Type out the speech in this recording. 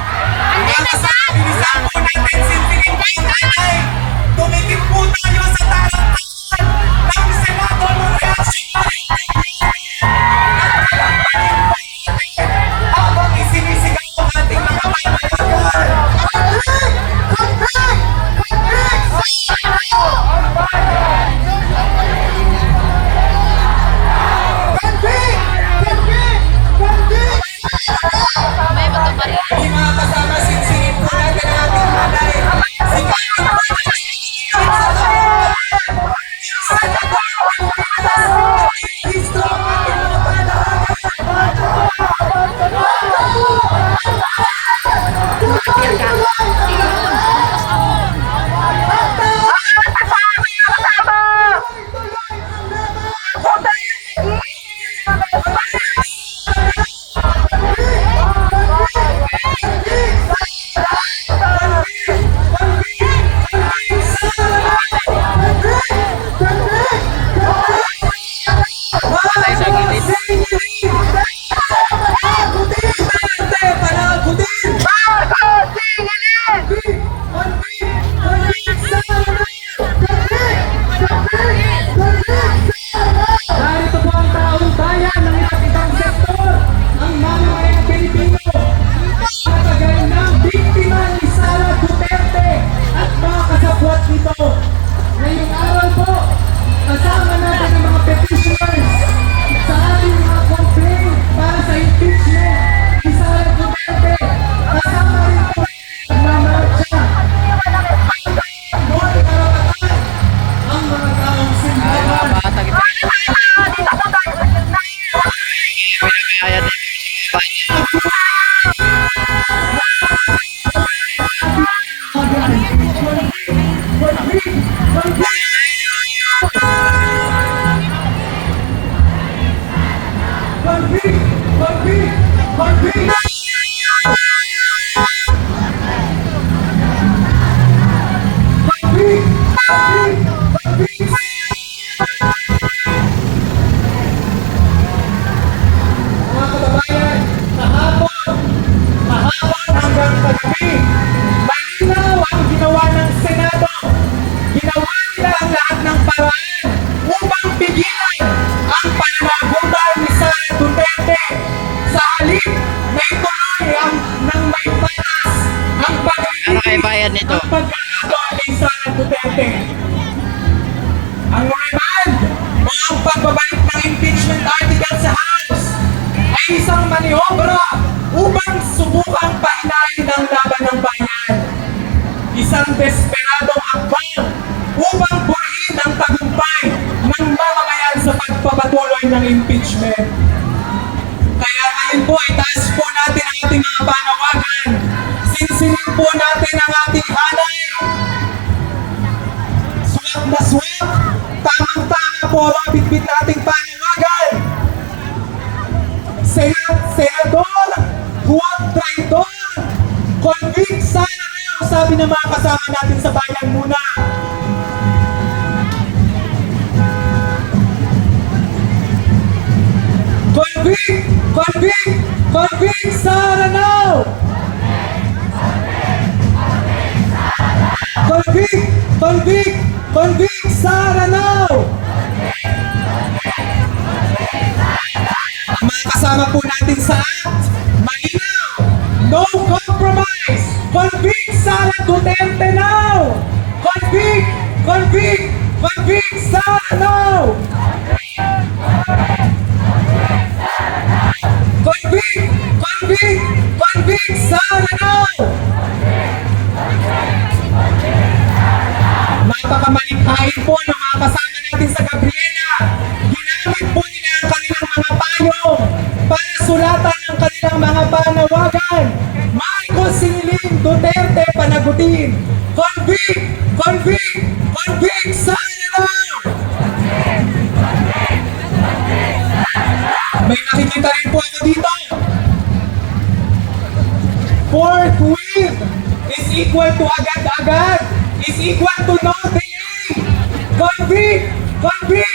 Ang dinasan! Dinasan po natin si Pilipay Tatay! Tumitim po ituloy ang ng may patas ang Ano kay bayad nito? ang pagkakato kay Sara Duterte. Ang remand o ang pagbabalik ng impeachment article sa House ay isang maniobra upang subukang pahilahin ang laban ng bayan. Isang desperadong akbang upang buhin ang tagumpay ng mamamayan sa pagpapatuloy ng impeachment. Po, itaas po natin ang ating mga panawagan. Sinsinin po natin ang ating hanay. Swak na swak. Tamang-tama po ang bitbit nating panawagan. Senat, Senador, huwag traidor. Convict sana na, sabi ng mga kasama natin sa bayan muna. Convict! Convict! Convict Sara now! Convict! Convict! Convict mga kasama po natin sa act, no compromise, convict Sara Duterte now! Convict! Convict! Convict now! Convict Sara now! Napakamalikhain po ng mga kasama natin sa Gabriela. Ginamit po nila ang kanilang mga payong para sulatan ang kanilang mga panawagan. Marcos Siniling Duterte panagutin. Convict! Convict! Convict Sara now! May nakikita rin po Forthwith is equal to agad-agad is equal to no delay. Convict! Convict! Convict!